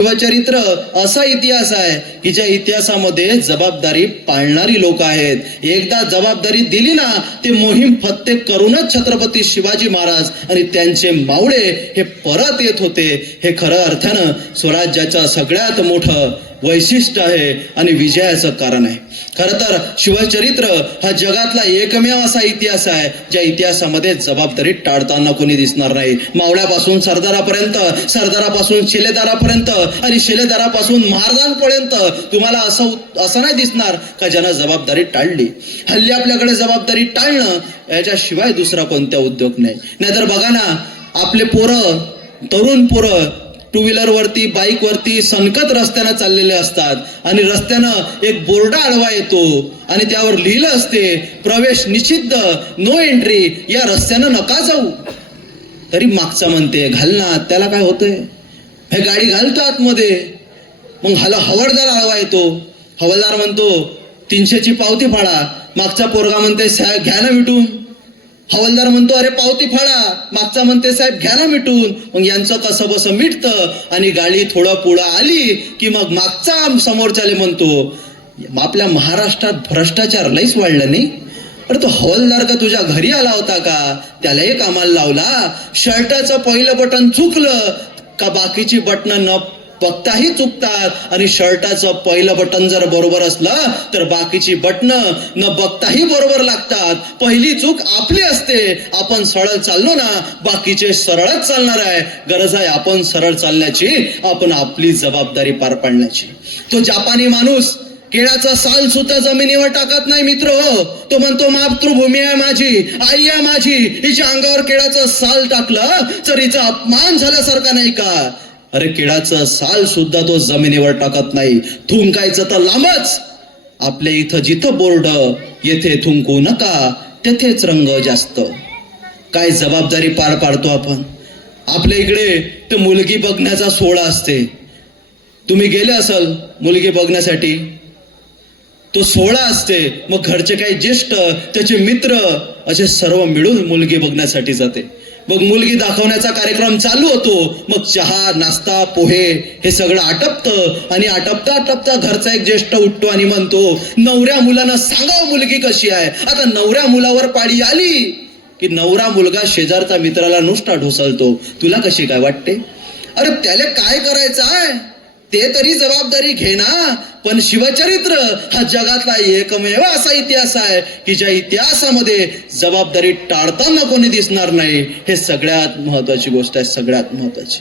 शिवचरित्र असा इतिहास आहे की ज्या इतिहासामध्ये जबाबदारी पाळणारी लोक आहेत. एकदा जबाबदारी दिली ना ते मोहीम फत्ते करूनच छत्रपती शिवाजी महाराज आणि त्यांचे मावळे हे परत येत होते. हे खरं अर्थानं स्वराज्याचं सगळ्यात मोठं वैशिष्ट्य आहे आणि विजयाचं कारण आहे. खरं तर शिवचरित्र हा जगातला एकमेव असा इतिहास आहे ज्या इतिहासामध्ये जबाबदारी टाळताना कोणी दिसणार नाही. मावळ्यापासून सरदारापर्यंत, सरदारापासून शिलेदारापर्यंत आणि शिलेदारापासून महाराजांपर्यंत तुम्हाला असं नाही दिसणार का ज्यानं जबाबदारी टाळली. हल्ली आपल्याकडे जबाबदारी टाळणं याच्याशिवाय दुसरा कोणता उद्योग नाही. नाहीतर बघा ना, आपले पोरं, तरुण पोरं टू व्हीलर वरती, बाईक वरती सनकत रस्त्यानं चाललेले असतात आणि रस्त्यानं एक बोर्ड आडवा येतो आणि त्यावर लिहिलं असते प्रवेश निषिद्ध, नो एंट्री, या रस्त्यानं नका जाऊ. तरी मागचा म्हणते घाल ना, त्याला काय होतंय, हे गाडी घालतो आतमध्ये. मग हवालदार आडवा येतो, हवालदार म्हणतो 300ची पावती फाडा. मागचा पोरगा म्हणते साहेब घ्या ना मिटून. हवालदार म्हणतो अरे पावती फाडा. मागचा म्हणते साहेब घ्या ना मिटून. मग यांचं कसं बसं मिटतं आणि गाडी थोडं पुढं आली की मग मागचा समोरच्याले म्हणतो आपल्या महाराष्ट्रात भ्रष्टाचार लईच वाढला नाही. अरे तो हवालदार का तुझ्या घरी आला होता का, त्यालाही कामाला लावला. शर्टाचं पहिलं बटन चुकलं का बाकीची बटणं न बघताही चुकतात आणि शर्टाचं पहिलं बटन जर बरोबर असलं तर बाकीची बटणं न बघताही बरोबर लागतात. पहिली चूक आपली असते. आपण सरळ चाललो ना बाकीचे सरळच चालणार आहे. गरज आहे आपण सरळ चालण्याची, आपण आपली जबाबदारी पार पाडण्याची. तो जापानी माणूस केळाचा साल सुद्धा जमिनीवर टाकत नाही मित्र हो. तो म्हणतो मातृभूमी आहे माझी, आई आहे माझी, हिच्या अंगावर केळाचं साल टाकलं तर हिचा अपमान झाल्यासारखा नाही का. अरे केळाचं साल सुद्धा तो जमिनीवर टाकत नाही. थुंकायचं तर लांबच. आपल्या इथं जिथं बोर्ड येथे थुंकू नका तेथेच रंग जास्त. काय जबाबदारी पार पाडतो आपण. आपल्या इकडे ते मुलगी बघण्याचा सोहळा असते. तुम्ही गेले असाल मुलगी बघण्यासाठी. तो सोहळा असते. मग घरचे काही ज्येष्ठ, त्याचे मित्र असे सर्व मिळून मुलगी बघण्यासाठी जाते. मग मुलगी दाखवण्याचा कार्यक्रम चालू होतो. मग चहा, नाश्ता, पोहे हे सगळं आटपतं आणि आटपता घरचा एक ज्येष्ठ उठतो आणि म्हणतो नवऱ्या मुलांना सांगावं मुलगी कशी आहे. आता नवऱ्या मुलावर पाळी आली की नवरा मुलगा शेजारचा मित्राला नुसता ढोसलतो, तुला कशी काय वाटते. अरे त्याला काय करायचं आहे ते तरी जबाबदारी घे ना. पण शिवचरित्र हा जगातला एकमेव असा इतिहास आहे की ज्या इतिहासामध्ये जबाबदारी टाळताना कोणी दिसणार नाही. हे सगळ्यात महत्वाची गोष्ट आहे, सगळ्यात महत्वाची.